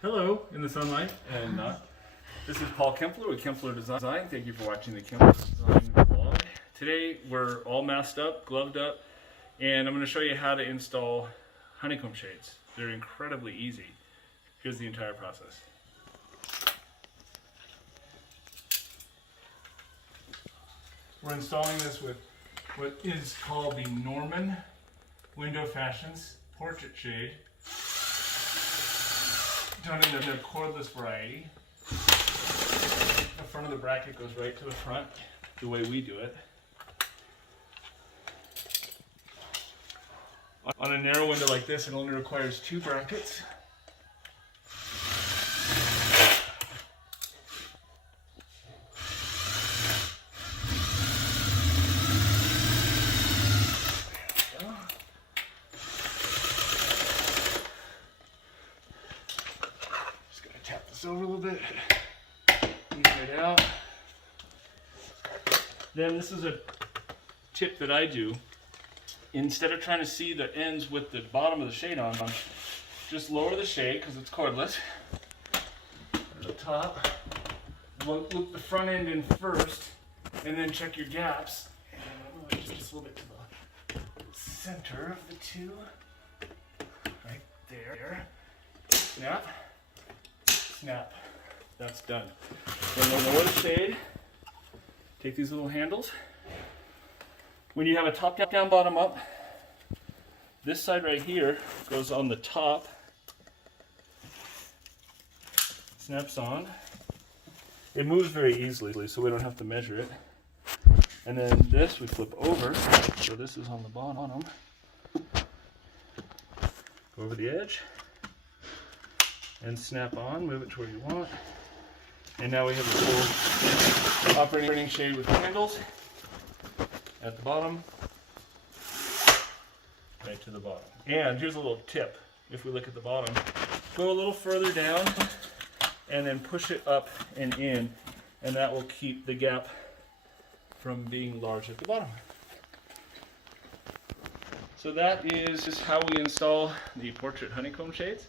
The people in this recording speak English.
Hello, in the sunlight and not. This is Paul Kempler with Kempler Design. Thank you for watching the Kempler Design vlog. Today we're all masked up, gloved up, and I'm going to show you how to install honeycomb shades. They're incredibly easy. Here's the entire process. We're installing this with what is called the Norman Window Fashions Portrait Shade, done in the cordless variety. The front of the bracket goes right to the front, the way we do it. On a narrow window like this, it only requires 2 brackets. Tap this over a little bit, ease it out. Then this is a tip that I do. Instead of trying to see the ends with the bottom of the shade on, just lower the shade because it's cordless. At the top, loop the front end in first, and then check your gaps. And I'm going to just a little bit to the center of the two, right there. Snap. Snap. That's done. Then we'll lower the shade. Take these little handles. When you have a top down, bottom up, this side right here goes on the top. Snaps on. It moves very easily, so we don't have to measure it. And then this we flip over, so this is on the bottom. Go over the edge. And snap on, move it to where you want. And now we have a full operating shade with handles at the bottom, right to the bottom. And here's a little tip. If we look at the bottom, go a little further down and then push it up and in, and that will keep the gap from being large at the bottom. So that is how we install the portrait honeycomb shades.